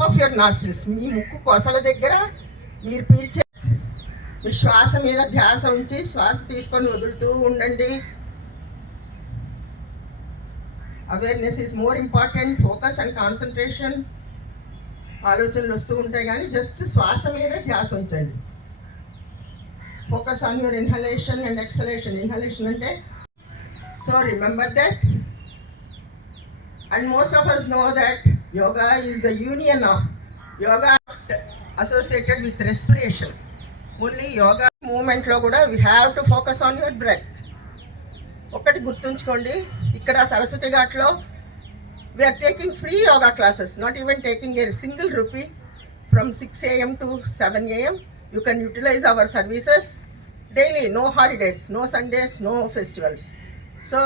Of your nostrils మీ ముక్కు కొసల దగ్గర మీరు పీల్చే మీ శ్వాస మీద ధ్యాస ఉంచి శ్వాస తీసుకొని వదులుతూ ఉండండి. Awareness is more important focus and concentration ఆలోచనలు వస్తూ ఉంటాయి కానీ జస్ట్ శ్వాస మీద ధ్యాస ఉంచండి. Focus on your inhalation and exhalation inhalation అంటే so remember that and most of us know that yoga is the union of yoga associated with respiration only yoga మూమెంట్లో కూడా we have to focus on your breath ఒకటి గుర్తుంచుకోండి ఇక్కడ సరస్వతి ఘాట్లో we are taking free yoga classes not even taking a single rupee from six AM to seven AM you can utilise our services daily no holidays no Sundays no festivals so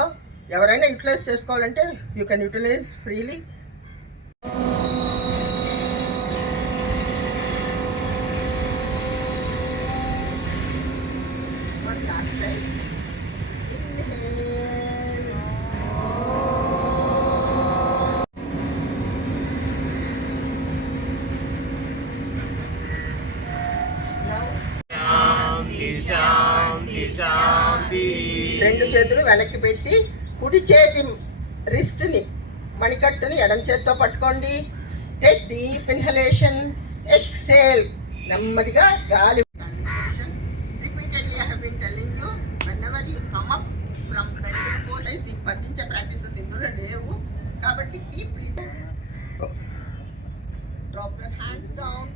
ఎవరైనా utilise చేసుకోవాలంటే you can utilise freely రెండు చేతులు వెనక్కి పెట్టి కుడి చేతి రిస్ట్ని మణికట్టుని ఎడం చేత్తో పట్టుకోండి. టేక్ డీప్ ఇన్హలేషన్ ఎక్సేల్ నెమ్మదిగా గాలి. Repeatedly I have telling you whenever you come up from bending నీకు ప్రాక్టీసెస్ ఇందులో లేవు. కాబట్టి keep drop hands down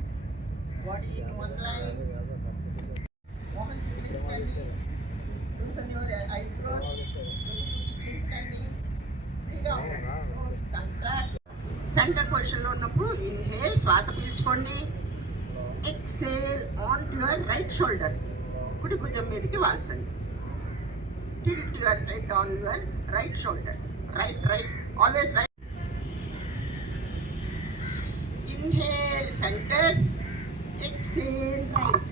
body in one line Mohan your eyebrows చిట్లించకండి ఫ్రీగా ఉండండి కంట్రాక్ట్ సెంటర్ పొజిషన్లో ఉన్నప్పుడు ఇన్హేల్ శ్వాస పీల్చుకోండి. Exhale on to your right shoulder. కుడి భుజం మీదకి వాల్చండి. Tilt your right on your right shoulder. Right right always right. Inhale centre. Exhale right.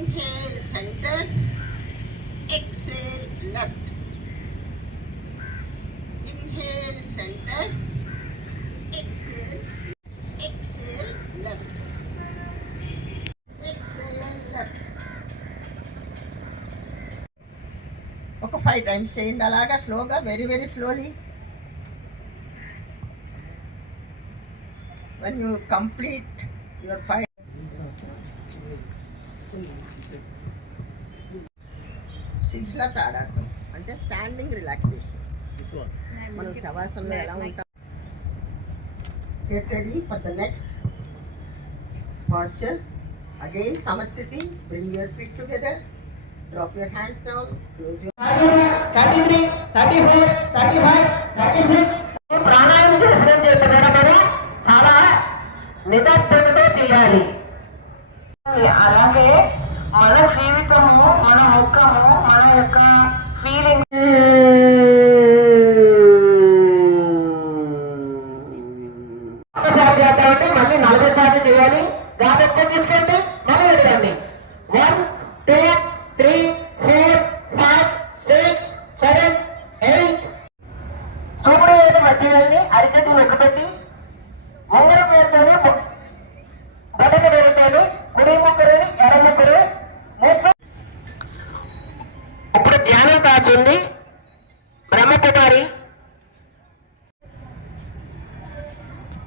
Inhale center, exhale left. Inhale center, exhale, exhale left. Exhale left. ఒక five times చేయండి అలాగా స్లోగా very very slowly when you complete your five శిథిల తాడాసం. అంటే standing relaxation మనం శవాసంలో ఎలా ఉంటాం get ready for the next posture again సమస్థితి bring your feet together drop your hands down close your thirty three thirty four thirty five thirty six ప్రాణాయామం చేసిన చేస్తున్నారు మీరు చాలా నిబద్ధతతో చేయాలి. అలాగే మన జీవితము మన ముఖము మన యొక్క ఫీలింగ్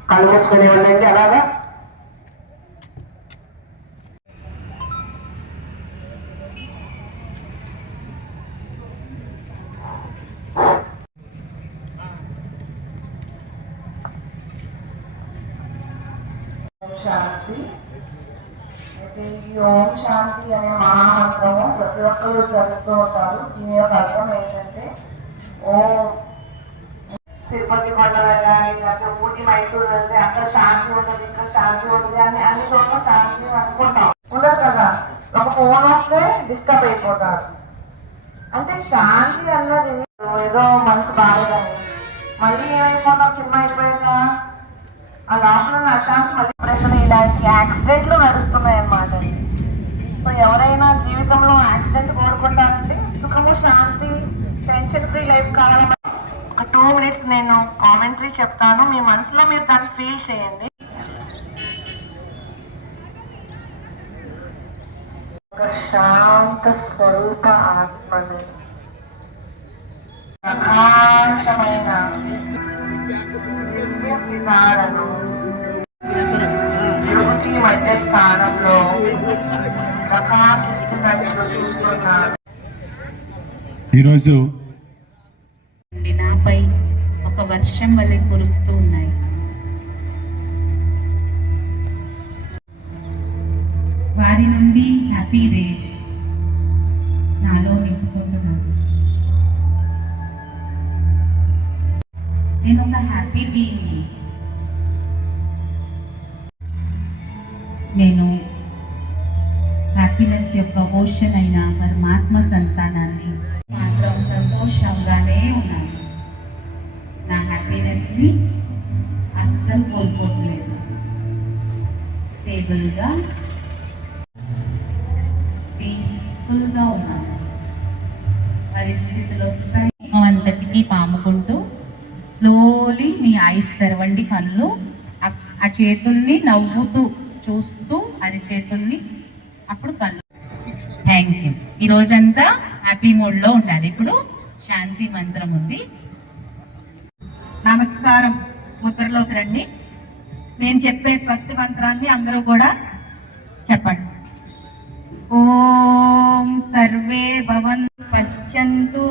కళ్ళు మూసుకొని వెళ్ళండి అలాగా? ఓం శాంతి. అయితే ఈ ఓం శాంతి అనే మహామంత్రము ప్రతి ఒక్కరు చేస్తూ ఉంటారు. దీని యొక్క అర్థం ఏంటంటే ఓం తిరుపతి కొండ వెళ్ళాలి అక్కడ ఊటీ మైసూరు వెళ్తే అక్కడ శాంతి ఉంటుంది ఇక్కడ శాంతి ఉంటుంది అని అన్ని చోట్ల శాంతి అనుకుంటాం. ఉండదు కదా? ఒక ఫోన్ వస్తే డిస్టర్బ్ అయిపోతారు. అంటే శాంతి అన్నది ఏదో మనసు బాగాలేదని మళ్ళీ ఏమైపోతాం? సినిమా అయిపోయాక ఆ లోపల అశాంతి మళ్ళీ ప్రశ్న ఇలాంటి యాక్సిడెంట్లు నడుస్తున్నాయి అన్నమాట సో ఎవరైనా జీవితంలో యాక్సిడెంట్ కోరుకుంటారంటే సుఖము శాంతి టెన్షన్ ఫ్రీ లైఫ్ కావాలని టూ మినిట్స్ నేను కామెంటరీ చెప్తాను. మీ మనసులో మీరు దాన్ని ఫీల్ చేయండి. ఒక శాంత స్వరూప ఆత్మను. ప్రకాశమైన దివ్య సితారను యువతి మధ్య స్థానంలో ప్రకాశిస్తున్నట్లు చూస్తున్నాను. ఈరోజు వర్షం వలె కురుస్తూ ఉన్నాయి. వారి నుండి హ్యాపీ రేస్ నాలో నింపుకుంటున్నాను. నేను ఒక హ్యాపీ బీయింగ్. నేను హ్యాపీనెస్ యొక్క ఓషన్ అయిన పరమాత్మ సంతానాన్ని మాత్రం సంతోషంగానే ఉన్నాను. నా హ్యాపీనెస్ని అస్సలు కోల్పోవట్లేదు. స్టేబుల్గా పీస్ఫుల్గా ఉన్నాను. పరిస్థితులు వస్తాయి. అంతటికీ పాముకుంటూ స్లోలీ మీ ఐస్ తెరవండి కళ్ళు. ఆ- చేతుల్ని నవ్వుతూ చూస్తూ అరి చేతుల్ని అప్పుడు కళ్ళు. థ్యాంక్ యూ ఈ రోజంతా హ్యాపీ మూడ్లో ఉండాలి. ఇప్పుడు శాంతి మంత్రం ఉంది. నమస్కారం. ముద్రలోకి రండి. నేను చెప్పే స్వస్తి మంత్రాన్ని అందరూ కూడా చెప్పండి. ఓం సర్వే భవన్ పశ్చంతు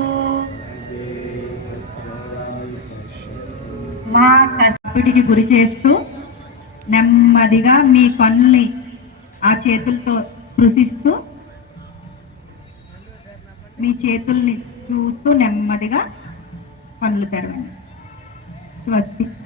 మా కష్టడికి గురి చేస్తూ నెమ్మదిగా మీ కన్నుని ఆ చేతులతో స్పృశిస్తూ మీ చేతుల్ని చూస్తూ నెమ్మదిగా పనులు తెరవండి. すみません。